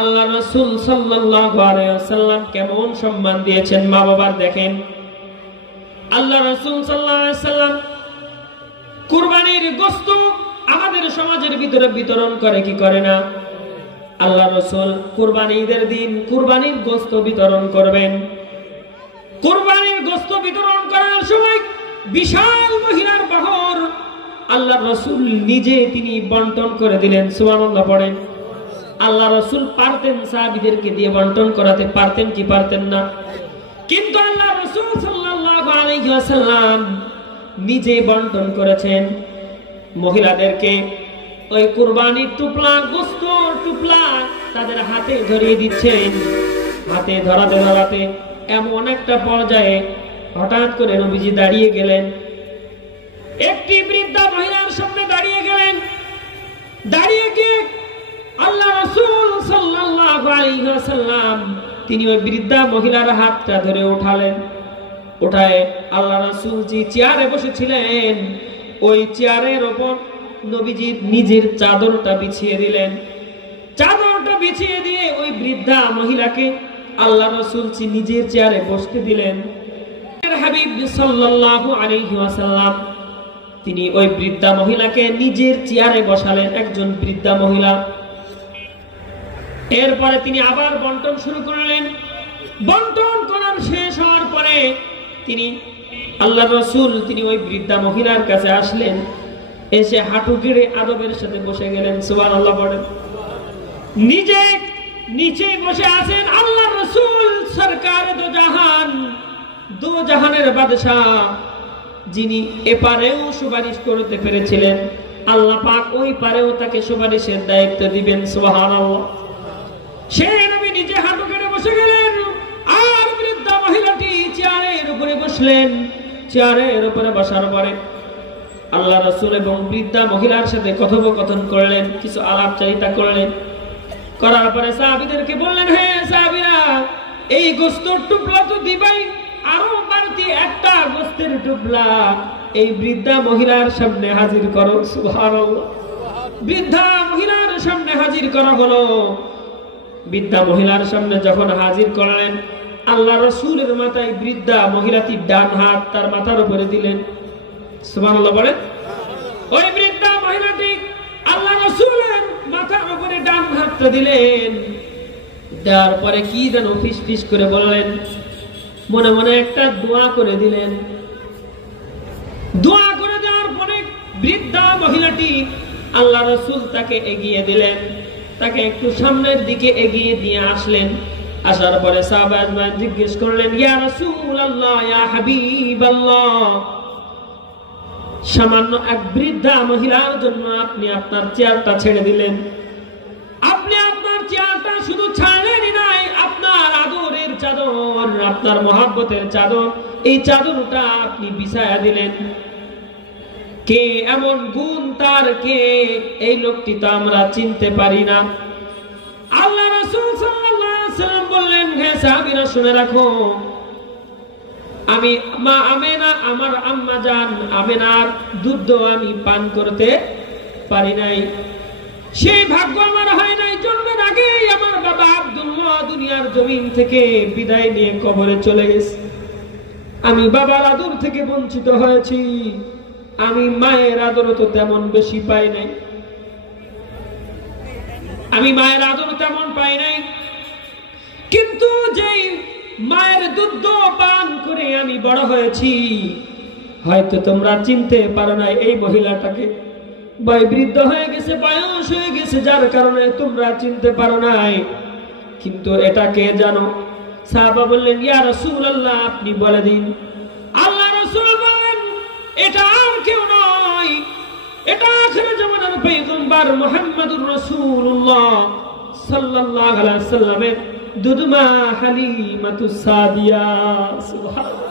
আল্লাহ রাসূল সাল্লাল্লাহু আলাইহি ওয়াসাল্লাম কেমন সম্মান দিয়েছেন মা বাবার। দেখেন আল্লাহ রাসূল সাল্লাল্লাহু আলাইহি ওয়াসাল্লাম কুরবানির গোশত আমাদের সমাজের ভিতরে বিতরণ করে কি করে না? আল্লাহ রাসূল কুরবানির দিন কুরবানির গোশত বিতরণ করবেন। কুরবানির গোশত বিতরণ করার সময় বিশাল মহিলার বহর আল্লাহ রাসূল নিজে তিনি বন্টন করে দিলেন। সুবহানাল্লাহ পড়েন। আল্লাহ রাসূল পারতেন সাহাবীদেরকে দিয়ে বন্টন করাতে, পারতেন কি পারতেন না? কিন্তু আল্লাহ রাসূল সাল্লাল্লাহু আলাইহি ওয়াসাল্লাম নিজে বন্টন করেছেন মহিলাদেরকে। ওই কুরবানির টুকরা গোশত টুকরা তাদের হাতে ধরিয়ে দিচ্ছেন। হাতে ধরাতে ধরাতে এমন একটা পর্যায়ে হঠাৎ করে নবীজি দাঁড়িয়ে গেলেন। একটি বৃদ্ধা মহিলার সামনে দাঁড়িয়ে গেলেন। দাঁড়িয়ে গিয়ে আল্লাহ রাসূল সাল্লাল্লাহু আলাইহি ওয়াসাল্লাম তিনি ওই বৃদ্ধা মহিলার হাতটা ধরে উঠালেন। উঠায় আল্লাহ রাসূল যে চেয়ারে বসেছিলেন ওই চেয়ারের উপর নবীজি নিজের চাদরটা বিছিয়ে দিলেন। চাদরটা বিছিয়ে দিয়ে ওই বৃদ্ধা মহিলাকে আল্লাহ রাসূল নিজের চেয়ারে বসতে দিলেন। হাবিব সাল্লাল্লাহু আলাইহি ওয়াসাল্লাম তিনি ওই বৃদ্ধা মহিলাকে নিজের চেয়ারে বসালেন, একজন বৃদ্ধা মহিলা। এরপরে তিনি আবার বন্টন শুরু করলেন। বন্টন করার শেষ হওয়ার পরে তিনি আল্লাহ রাসূল তিনি ওই বৃদ্ধা মহিলার কাছে আসলেন। এসে হাঁটু গেড়ে আদবের সাথে বসে গেলেন। সুবহানাল্লাহ পড়েন। নিজে নিচে বসে আছেন আল্লাহ রাসূল সরকার দো জাহান, দো জাহানের বাদশা, যিনি এপারেও সুপারিশ করতে পেরেছিলেন, আল্লাহ পাক ওই পারেও তাকে সুপারিশের দায়িত্ব দিবেন। সুবহানাল্লাহ। সে নবী নিজে হাঁটু গেড়ে বসে গেলেন আর বৃদ্ধা মহিলাটি চেয়ারের উপরে বসলেন। চেয়ারের উপরে বসার পরে আল্লাহ রাসূল এবং বৃদ্ধা মহিলার সাথে কথোপকথন করলেন, কিছু আলাপচারিতা করলেন। করার পরে সাহাবীদেরকে বললেন, হে সাহাবীরা, এই গোশতের টুকরা তো দিবাই, আরো বাড়তি একটা গোশতের টুকরা এই বৃদ্ধা মহিলার সামনে হাজির করো। সুবহানাল্লাহ। বৃদ্ধা মহিলার সামনে হাজির করা হলো। বৃদ্ধা মহিলার সামনে যখন হাজির করলেন আল্লাহ রাসূলের মাথায় বৃদ্ধা মহিলাটি ডান হাত তার মাথার উপরে দিলেন। সুবহানাল্লাহ বলেন। ওই বৃদ্ধা মহিলাটি আল্লাহ রাসূলের মাথার উপরে ডান হাতটা দিলেন। দেওয়ার পরে কি যেন ফিস ফিস করে বললেন, মনে মনে একটা দোয়া করে দিলেন। দোয়া করে দেওয়ার পরে বৃদ্ধা মহিলাটি আল্লাহ রাসূল তাকে এগিয়ে দিলেন, তাকে একটু সামনের দিকে এগিয়ে দিয়ে আসলেন। আসার পরে সাহাবায়ে জিজ্ঞেস করলেন, ইয়া রাসূলুল্লাহ, ইয়া হাবিবাল্লাহ, সামান্য এক বৃদ্ধা মহিলার জন্য আপনি আপনার চেয়ারটা ছেড়ে দিলেন। আপনি আপনার চেয়ারটা শুধু ছাড়লেনই নাই, আপনার আদরের চাদর, আপনার মহব্বতের চাদর, এই চাদরটা আপনি বিছায়া দিলেন। কে এমন গুণ তার, কে এই লোকটি তো আমরা চিনতে পারি না। আল্লাহ রাসূল সাল্লাল্লাহু আলাইহি ওয়াসাল্লাম বললেন, হে সাহাবীরা শুনে রাখো, আমি মা আমেনা, আমার আম্মা জান আমেনার দুধ আমি পান করতে পারি নাই। সেই ভাগ্য আমার হয় নাই। জন্মের আগেই আমার বাবা আব্দুল্লাহ দুনিয়ার জমিন থেকে বিদায় নিয়ে কবরে চলে গেছে। আমি বাবার আদর থেকে বঞ্চিত হয়েছি। আমি মায়ের আদর তো তেমন বেশি পাই নাই। আমি মায়ের আদর তেমন পাই নাই, কিন্তু যেই মায়ের দুধ পান করে আমি বড় হয়েছি, হয়তো তোমরা চিনতে পারো না এই মহিলাটাকে। বৃদ্ধ হয়ে গেছে, বয়স হয়ে গেছে, যার কারণে তোমরা চিনতে পারো নাই। কিন্তু এটা কে জানো? সাহাবা বললেন, ইয়া রাসূলুল্লাহ, আপনি বলে দিন। আল্লাহ রাসূল বলেন, এটা আর কেউ নয়, এটা আখির জামানার পয়গম্বর মুহাম্মদুর রাসূলুল্লাহ সাল্লাল্লাহু আলাইহি ওয়াসাল্লামের দুধমা হালিমাতুস সাদিয়া। সুবহানাল্লাহ।